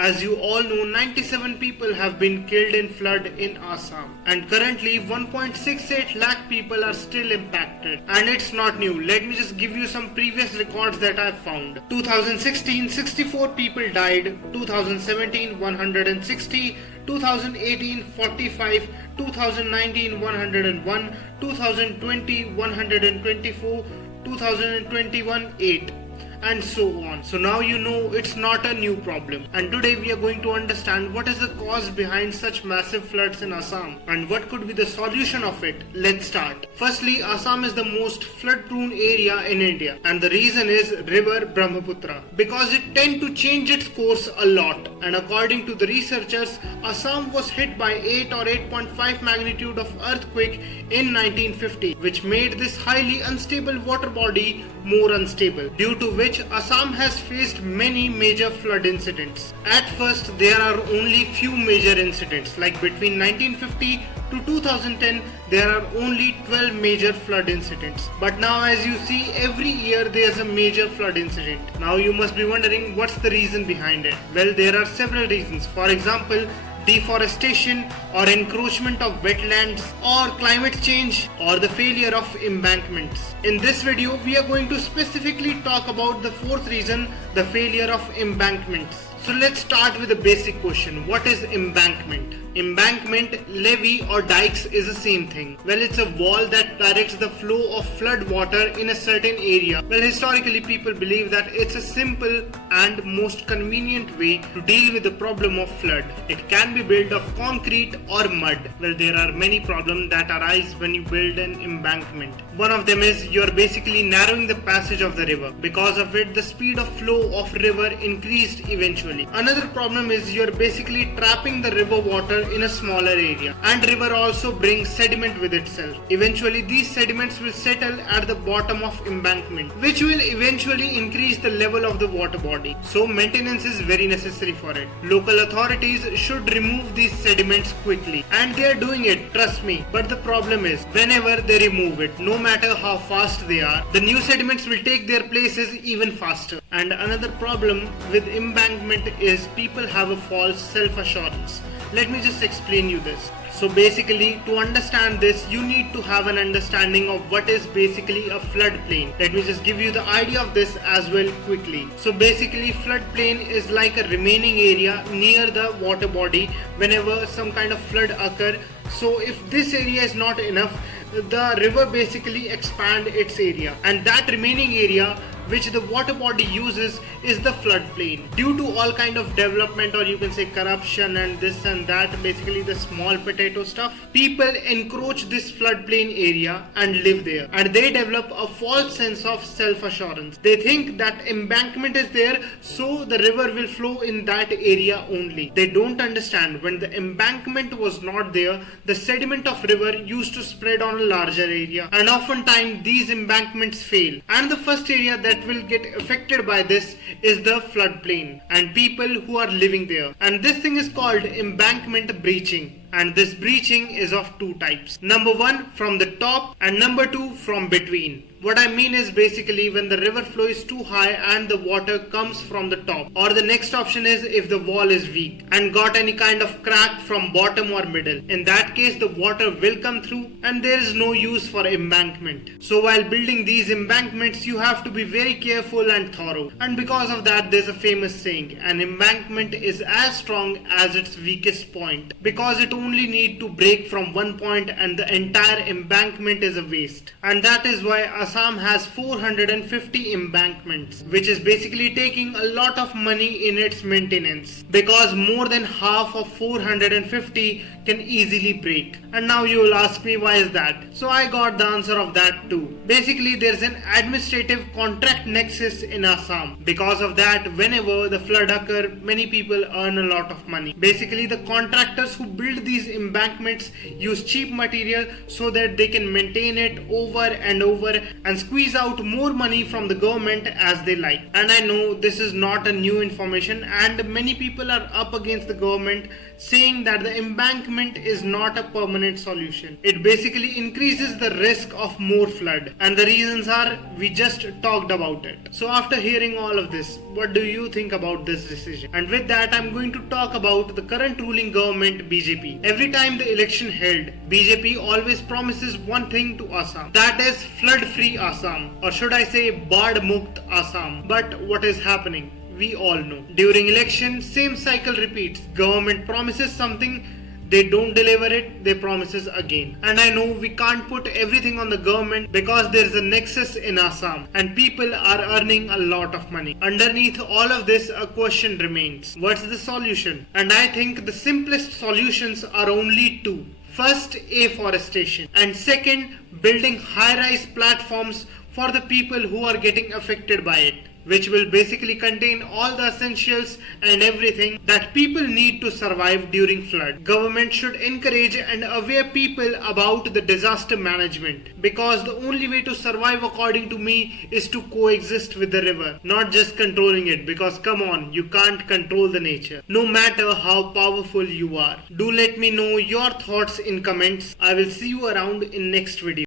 As you all know, 97 people have been killed in flood in Assam, and currently 1.68 lakh people are still impacted. And it's not new. Let me just give you some previous records that I've found. 2016, 64 people died. 2017, 160. 2018, 45. 2019, 101. 2020, 124. 2021, 8. And so on. So now you know it's not a new problem. And today we are going to understand what is the cause behind such massive floods in Assam and what could be the solution of it. Let's start. Firstly, Assam is the most flood prone area in India, and the reason is river Brahmaputra, because it tends to change its course a lot. And according to the researchers, Assam was hit by 8 or 8.5 magnitude of earthquake in 1950, which made this highly unstable water body more unstable, due to which Assam has faced many major flood incidents. At first, there are only few major incidents, like between 1950 to 2010, there are only 12 major flood incidents. But now, as you see, every year there is a major flood incident. Now you must be wondering what's the reason behind it. Well, there are several reasons. For example, deforestation or encroachment of wetlands, or climate change, or the failure of embankments. In this video, we are going to specifically talk about the fourth reason, the failure of embankments. So let's start with the basic question. What is embankment? Embankment, levee or dikes is the same thing. Well, it's a wall that directs the flow of flood water in a certain area. Well, historically people believe that it's a simple and most convenient way to deal with the problem of flood. It can be built of concrete or mud. Well, there are many problems that arise when you build an embankment. One of them is you're basically narrowing the passage of the river. Because of it, the speed of flow of river increased eventually. Another problem is you're basically trapping the river water in a smaller area, and river also brings sediment with itself. Eventually these sediments will settle at the bottom of embankment, which will eventually increase the level of the water body. So maintenance is very necessary for it. Local authorities should remove these sediments quickly, and they are doing it, trust me. But the problem is, whenever they remove it, no matter how fast they are, the new sediments will take their places even faster. And another problem with embankment is people have a false self-assurance. Let me just explain you this. So basically, to understand this, you need to have an understanding of what is basically a floodplain. Let me just give you the idea of this as well quickly. So basically, floodplain is like a remaining area near the water body whenever some kind of flood occur. So if this area is not enough, the river basically expand its area, and that remaining area which the water body uses is the floodplain. Due to all kind of development, or you can say corruption and this and that, basically the small potato stuff, people encroach this floodplain area and live there, and they develop a false sense of self-assurance. They think that embankment is there, so the river will flow in that area only. They don't understand when the embankment was not there, the sediment of river used to spread on a larger area, and oftentimes these embankments fail, and the first area that will get affected by this is the floodplain and people who are living there. And this thing is called embankment breaching. And this breaching is of two types. Number one, from the top, and number two, from between. What I mean is basically when the river flow is too high and the water comes from the top. Or the next option is if the wall is weak and got any kind of crack from bottom or middle. In that case, the water will come through and there is no use for embankment. So while building these embankments, you have to be very careful and thorough. And because of that, there's a famous saying, an embankment is as strong as its weakest point, because it only need to break from one point and the entire embankment is a waste. And that is why Assam has 450 embankments, which is basically taking a lot of money in its maintenance, because more than half of 450 can easily break. And now you will ask me, why is that? So I got the answer of that too. Basically, there's an administrative contract nexus in Assam. Because of that, whenever the flood occur, many people earn a lot of money. Basically, the contractors who build these embankments use cheap material so that they can maintain it over and over and squeeze out more money from the government as they like. And I know this is not a new information, and many people are up against the government saying that the embankment is not a permanent solution. It basically increases the risk of more flood, and the reasons are we just talked about it. So after hearing all of this, what do you think about this decision? And with that, I'm going to talk about the current ruling government, BJP. Every time the election held, BJP always promises one thing to Assam, that is flood free Assam, or should I say Bad Mukt Assam. But what is happening? We all know. During election, same cycle repeats. Government promises something, they don't deliver it, they promises again. And I know we can't put everything on the government because there is a nexus in Assam and people are earning a lot of money. Underneath all of this, a question remains. What's the solution? And I think the simplest solutions are only two. First, afforestation, and second, building high-rise platforms for the people who are getting affected by it, which will basically contain all the essentials and everything that people need to survive during flood. Government should encourage and aware people about the disaster management, because the only way to survive according to me is to coexist with the river, not just controlling it, because come on, you can't control the nature, no matter how powerful you are. Do let me know your thoughts in comments. I will see you around in next video.